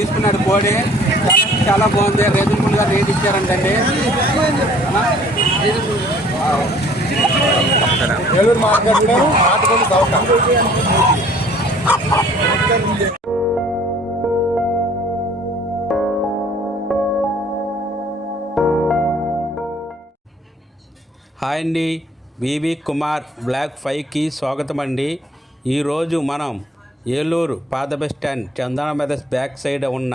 తీసుకున్నాడు కోడి. చాలా చాలా బాగుంది రీజనబుల్గా రేట్ ఇచ్చారంటండి. ఏలూరు మార్కెట్లో హాయ్ అండి. వివి కుమార్ బ్లాక్ ఫైవ్కి స్వాగతం అండి. ఈరోజు మనం ఏలూరు పాత బస్ స్టాండ్ చందన మెదస్ బ్యాక్ సైడ్ ఉన్న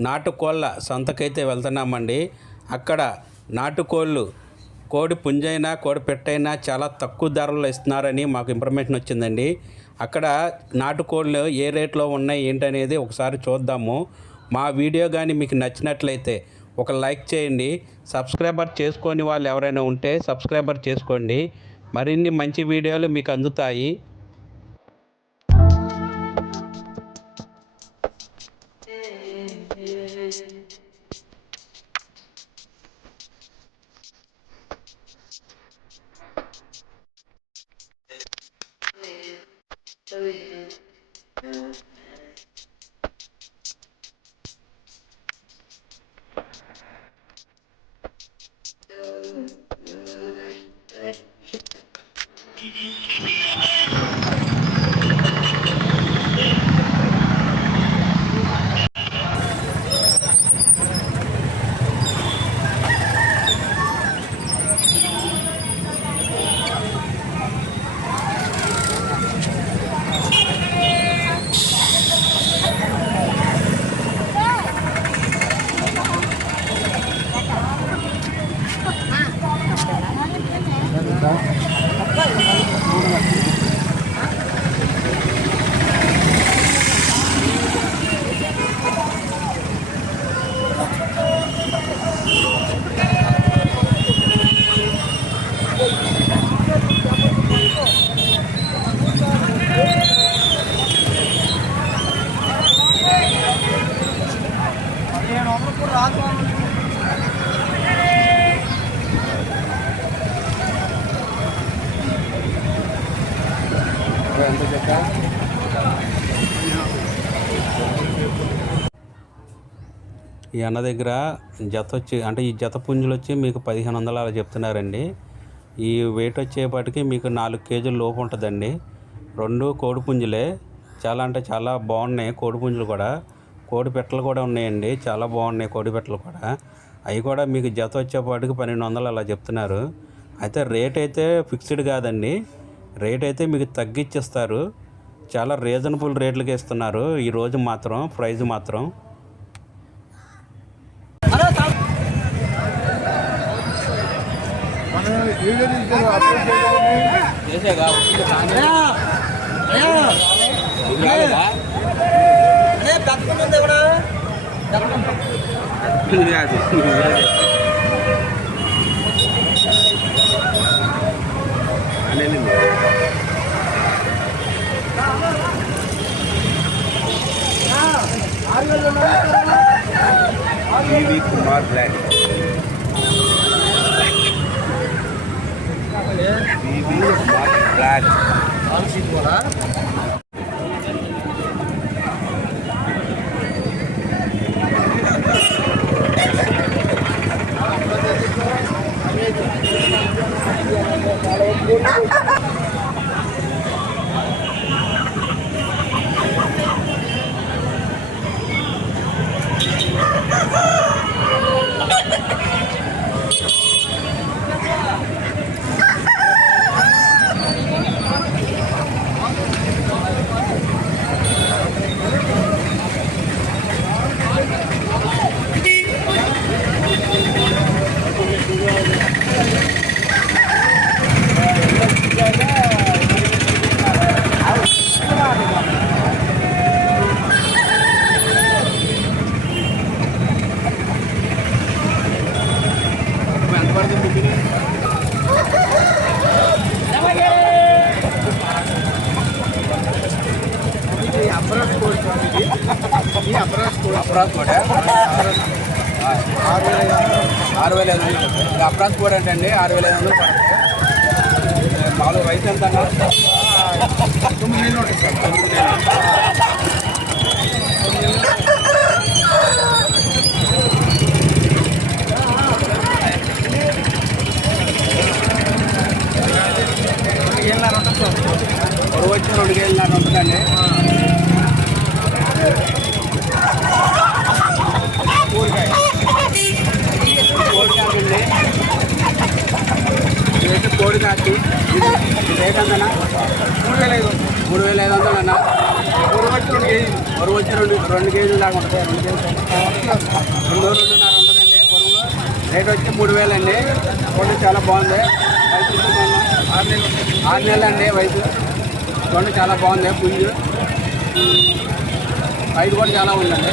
నాటుకోళ్ళ సంతకైతే వెళ్తున్నామండి. అక్కడ నాటుకోళ్ళు కోడి పుంజైనా కోడి పెట్టైనా చాలా తక్కువ ధరలో ఇస్తున్నారని మాకు ఇన్ఫర్మేషన్ వచ్చిందండి. అక్కడ నాటుకోళ్ళు ఏ రేట్లో ఉన్నాయి ఏంటనేది ఒకసారి చూద్దాము. మా వీడియో కానీ మీకు నచ్చినట్లయితే ఒక లైక్ చేయండి. సబ్స్క్రైబర్ చేసుకొని వాళ్ళు ఎవరైనా ఉంటే సబ్స్క్రైబర్ చేసుకోండి. మరిన్ని మంచి వీడియోలు మీకు అందుతాయి. ఈ అన్న దగ్గర జత వచ్చి అంటే ఈ జత పుంజులు వచ్చి మీకు పదిహేను వందలు అలా చెప్తున్నారండి. ఈ వెయిట్ వచ్చేపాటికి మీకు నాలుగు కేజీల లోపు ఉంటుందండి. రెండు కోడి పుంజులే. చాలా అంటే చాలా బాగున్నాయి కోడి పుంజులు కూడా. కోడి పెట్టలు కూడా ఉన్నాయండి. చాలా బాగున్నాయి కోడి పెట్టలు కూడా. అవి కూడా మీకు జత వచ్చేపాటికి పన్నెండు వందలు అలా చెప్తున్నారు. అయితే రేట్ అయితే ఫిక్స్డ్ కాదండి. రేట్ అయితే మీకు తగ్గిచ్చేస్తారు. చాలా రీజనబుల్ రేట్లకి ఇస్తున్నారు. ఈరోజు మాత్రం ప్రైజ్ మాత్రం. మనం వీడియో తీసి అప్లోడ్ చేయాలని V V Kumar block V V Kumar block ఎంత పడుతుంది బిల్లు? ఈ అబ్రాస్ కోడ్ స్వామి ఇది. ఈ అబ్రాస్ కోడ్ ఆరు వేల ఆరు వేల ఐదు వందలు ఇది కోడ్ అంటే అండి ఆరు వేల ఐదు వందలు పడుతుంది మామూలు వయసు ఎంత తొమ్మిది నెలలు తొమ్మిది నెలలు. బరువు వచ్చి రెండు రెండు కేజీలు దాకా ఉంటుంది రెండు కేజీలు రెండు రెండున్నర ఉంటుందండి బరువు రేట్ వచ్చి మూడు వేలండి కొండ చాలా బాగుంది వయసు ఆరు నెలలు ఆరు నెలలు అండి వయసు చాలా బాగుంది పుంజు హైట్ కూడా చాలా ఉందండి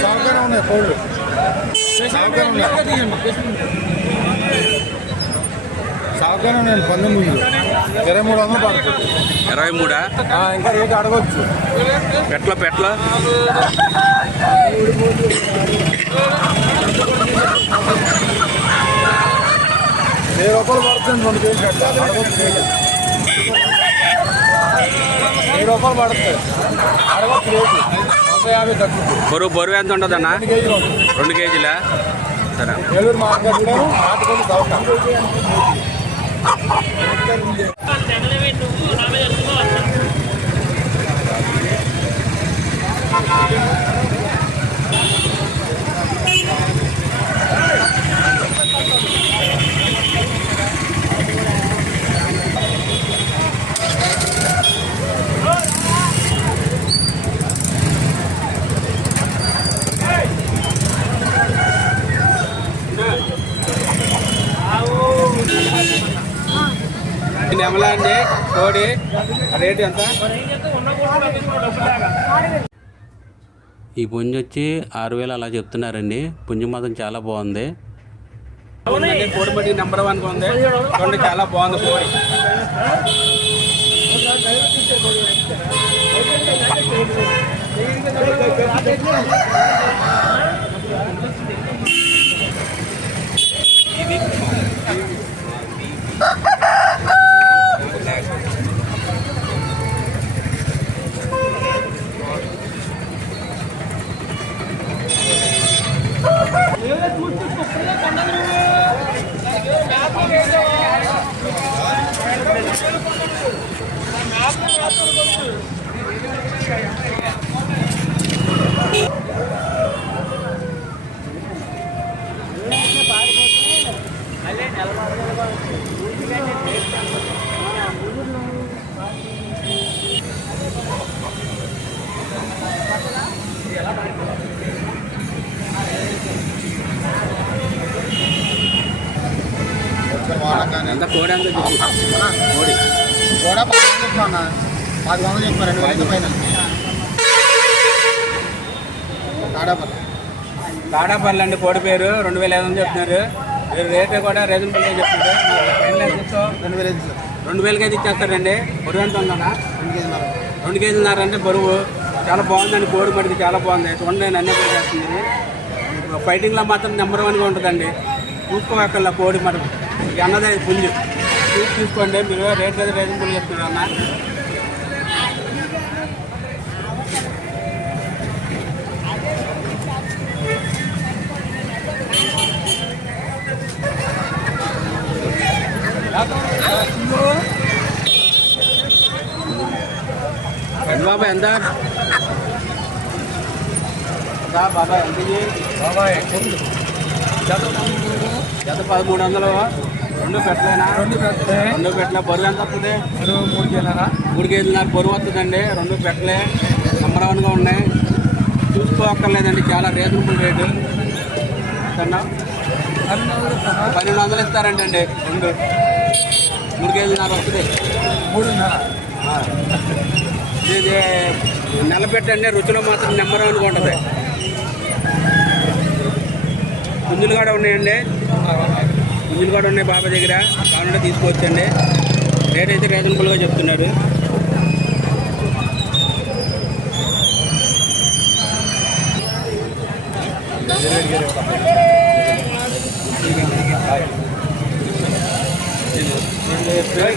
సాగుగానే ఉన్నాయి కోళ్ళు సాగుగానే ఉన్నాయి పంతొమ్మిది ఇరవై మూడు వందలు పడుతుంది ఇరవై మూడా? ఆ, ఇంకా రేటు అడగొచ్చు. పెట్ల పెట్ల వెయ్యి రూపాయలు పడుతుంది రెండు కేజీలు కట్ట అడగొచ్చు వెయ్యి రూపాయలు పడుతుంది. అడగొచ్చు రేటు. బరువు బరువు ఎంత ఉంటుందన్నా? రెండు కేజీలు సరే. ఏలూరు మార్కెట్లో నాటుకొని చౌక నెమలా అండి కోడి రేటు ఎంత? ఈ పుంజు వచ్చి ఆరు వేలు అలా చెప్తున్నారండి. పుంజు మాత్రం చాలా బాగుంది. కోడి బట్టి నెంబర్ వన్ ఉంది. చూడండి చాలా బాగుంది కోడి ఎంత చెప్పు కోడి కూడా చెప్తున్నా పది వందలు రెండు వేల పైన. తాడాపల్లి. తాడాపల్లి అండి కోడి పేరు. రెండు వేల ఐదు వందలు చెప్తున్నారు. మీరు రేటు కూడా రీజనబుల్గా చెప్తున్నారు? రెండు వేల ఐదు రెండు వేలకి అయితే ఇచ్చేస్తారండి. బరువు ఎంత ఉందన్నా? రెండు కేజీలు రెండు కేజీలున్నర అంటే బరువు. చాలా బాగుందండి కోడి మడికి చాలా బాగుంది. చూడండి నేను అన్నీ కూడా చేస్తుంది. ఫైటింగ్లో మాత్రం నెంబర్ వన్గా ఉంటుందండి. చూసుకోకల్లా కోడి మరి అన్నదే పుంజు. చూసి తీసుకోండి మీరు రేట్ అయితే రీజనబుల్ చెప్తున్నారు అన్న. బాబా ఎంత? బాబా ఎంత? బాబాయ్. జత పదమూడు వందలు? రెండు పెట్టలేనా? రెండు పెట్టలే. రెండు పెట్టలే. బరువు ఎంత వస్తుంది? ఇరవై మూడు కేజీలరా? మూడు కేజీలు నాకు బరువు వస్తుందండి. రెండు పెట్టలే. నెంబర్ వన్గా ఉన్నాయి. చూసుకోక్కర్లేదండి. చాలా రీజనబుల్ రేటు. ఎంతన్నా? పన్నెండు వందలు ఇస్తారండి అండి రెండు. మూడు కేజీలు నాకు వస్తుంది. మూడున్నర. ఆ. ఇది నిలబెట్టండి రుచిలో మాత్రం నెంబర్ వన్గా ఉంటుంది. పుంజులు కూడా ఉన్నాయండి. పుంజులు కూడా ఉన్నాయి బాబా దగ్గర. కావాలంటే తీసుకోవచ్చండి. రేట్ అయితే రీజనబుల్గా చెప్తున్నారు.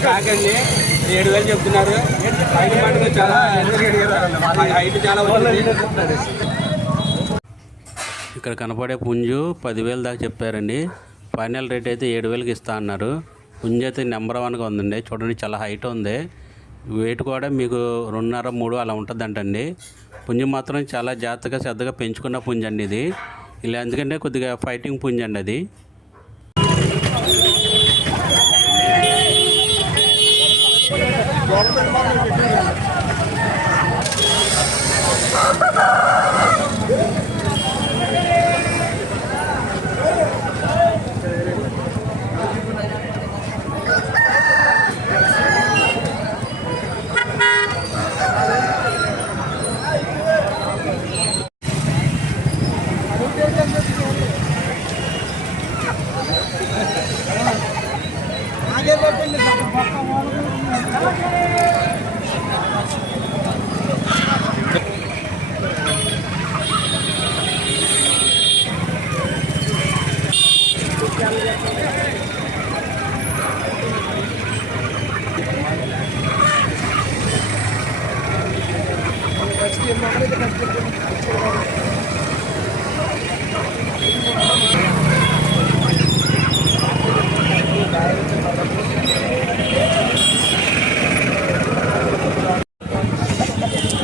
కాకండి ఏడు వేలు చెప్తున్నారు. హైట్ మటుకు చాలా హైట్ చాలా ఇక్కడ కనపడే పుంజు పదివేలు దాకా చెప్పారండి. ఫైనల్ రేట్ అయితే ఏడు వేలకి ఇస్తా అన్నారు. పుంజ అయితే నెంబర్ వన్గా ఉందండి. చూడండి చాలా హైట్ ఉంది. వెయిట్ కూడా మీకు రెండున్నర మూడు అలా ఉంటుందంటండి. పుంజు మాత్రం చాలా జాగ్రత్తగా శ్రద్ధగా పెంచుకున్న పుంజు అండి ఇది. ఇలా ఎందుకంటే కొద్దిగా ఫైటింగ్ పుంజు అండి అది.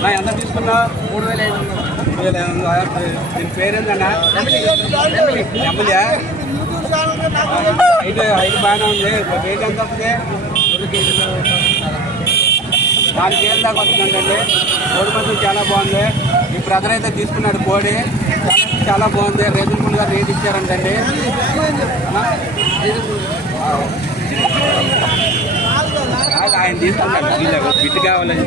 నా ఎంత తీసుకున్నా మూడు వేల ఐదు వందలు మూడు వేల ఐదు వందలు దీని పేరేందన్నా ఎమ్మెల్యే ఐదు ఐదు బాగానే ఉంది. రేట్ ఎంత వస్తుంది? రెండు కేజీలు నాలుగు కేజీల దాకా వస్తుందండి కోడి మాత్రం చాలా బాగుంది. ఈ బ్రదర్ అయితే తీసుకున్నాడు కోడి. చాలా చాలా బాగుంది రీజనబుల్గా రేట్ ఇచ్చారంటండి ఆయన తీసుకున్నాడు బిట్ కావాలని.